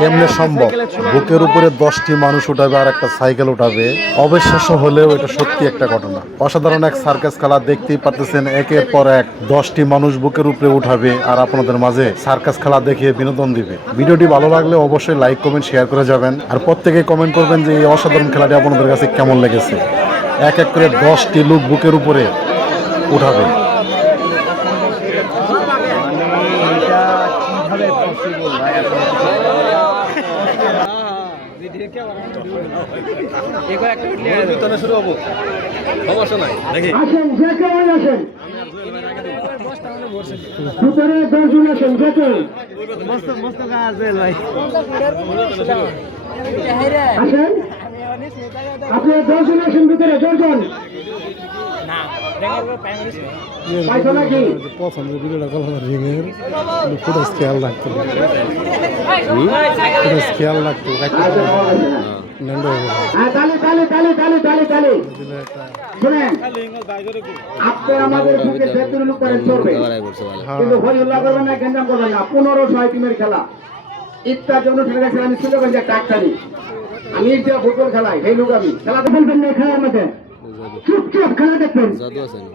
কেমনে সম্ভব? বুকের উপরে দশটি মানুষ উঠাবে আর একটা সাইকেল উঠাবে। অবিশ্বাস্য হলেও এটা সত্যি একটা ঘটনা। অসাধারণ এক সার্কাস খেলা দেখতেই পাচ্ছেন একের পর এক দশটি মানুষ বুকের উপরে উঠাবে আর আপনাদের মাঝে সার্কাস খেলা দেখিয়ে বিনোদন দিবে। ভিডিওটি ভালো লাগলে অবশ্যই লাইক, কমেন্ট, শেয়ার করে যাবেন আর প্রত্যেকে কমেন্ট করবেন যে এই অসাধারণ খেলাটি আপনাদের কাছে কেমন লেগেছে। এক এক করে দশটি লোক বুকের উপরে উঠাবে। শুরু হব। সমস্যা নাই দেখি আসেন যে কেউ আসেন। ভিতরে দশজন আসেন যে কেউ আসেন। আপনি দশজন আসেন ভিতরে দশজন। পছন্দের ভিডিওটা কলম রিংয়ের ফুটেজ খেয়াল রাখতো আমাদের পনেরো ছয় টিমের খেলা ইত্যাদি অনুষ্ঠানে দেখছেন আমি সুযোগঞ্জ একটা আক্তারি আমি ইন্ডিয়া ফুটবল খেলাই, সেই লোক আমি। খেলা দেখবেন না, খেলার মধ্যে। চুপচাপ খেলা দেখবেন। জাদু আছে হ্যাঁ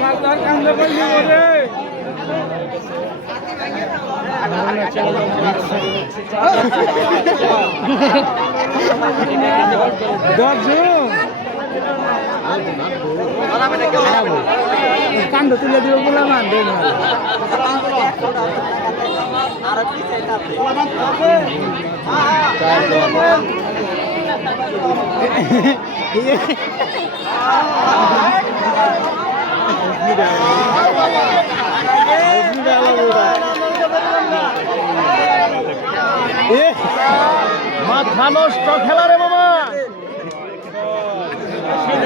মাথা নষ্ট খেলা রে বাবা। ওটা তো প্যান্ট দিয়ে পেয়ে যাব ধরে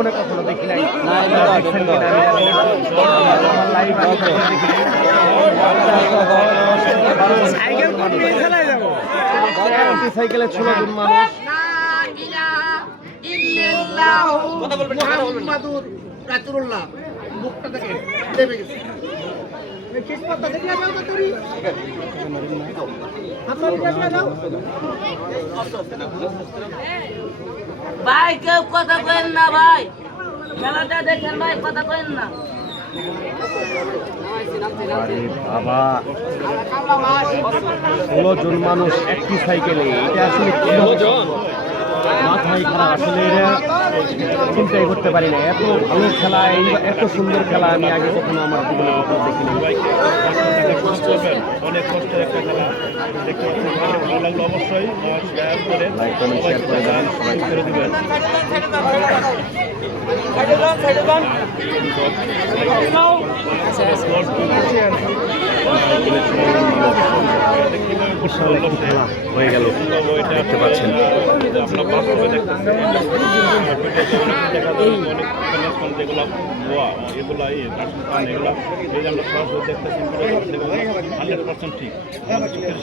জীবনে কখনো দেখি নাই। সাইকেল কোন খেলায় যাব? সাইকেলে ষোলো জন মানুষ। মুহাম্মাদুর রাসূলুল্লাহ মুখটা দেখে দেবে গেছে। ভাই কেউ কথা কেন না ভাই। খেলাটা দেখেন ভাই কথা কেন না। বাবা ষোলো জন মানুষ একটি সাইকেলে এটা আসলে ষোলো জন? মাথায় খারাপ। আসলে এটা চিন্তাই করতে পারি না। এত ভালো খেলা এত সুন্দর খেলা আমি আগে কখনো আমার জীবনে কখনো দেখিনি। অনেক কষ্টের একটা খেলা দেখতে ভালো অবশ্যই করে লাইক কমেন্ট হয়ে গেল দেখতে পাচ্ছেন হান্ড্রেড পার্সেন্ট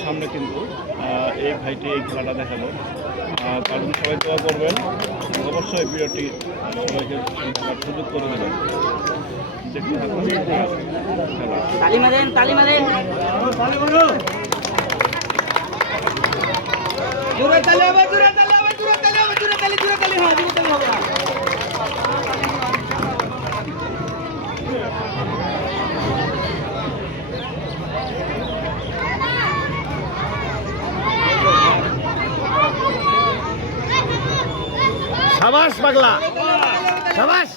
সামনে কিন্তু এই ভাইটি এই খেলাটা দেখাল জন্য সবাই দোয়া করবেন অবশ্যই ভিডিওটি সবাইকে সুযোগ করে দেবেন দেখতে থাকুন খেলা তালি মারেন তালি মারেন জোরে তালি হবে জোরে তালি হবে জোরে তালি হবে জোরে তালি জোরে তালি হ্যাঁ জোরে তালি হবে। সাবাস পাগলা সাবাস।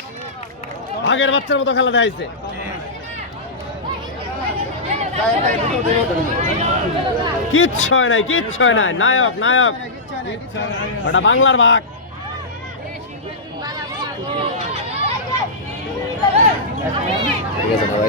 আগের বাচ্চার মতো খেলা দেখাইছে। কিচ্ছু হয় নাই, কিচ্ছু হয় নাই। নায়ক নায়ক। ওটা বাংলার ভাগ ঠিক আছে ভাই।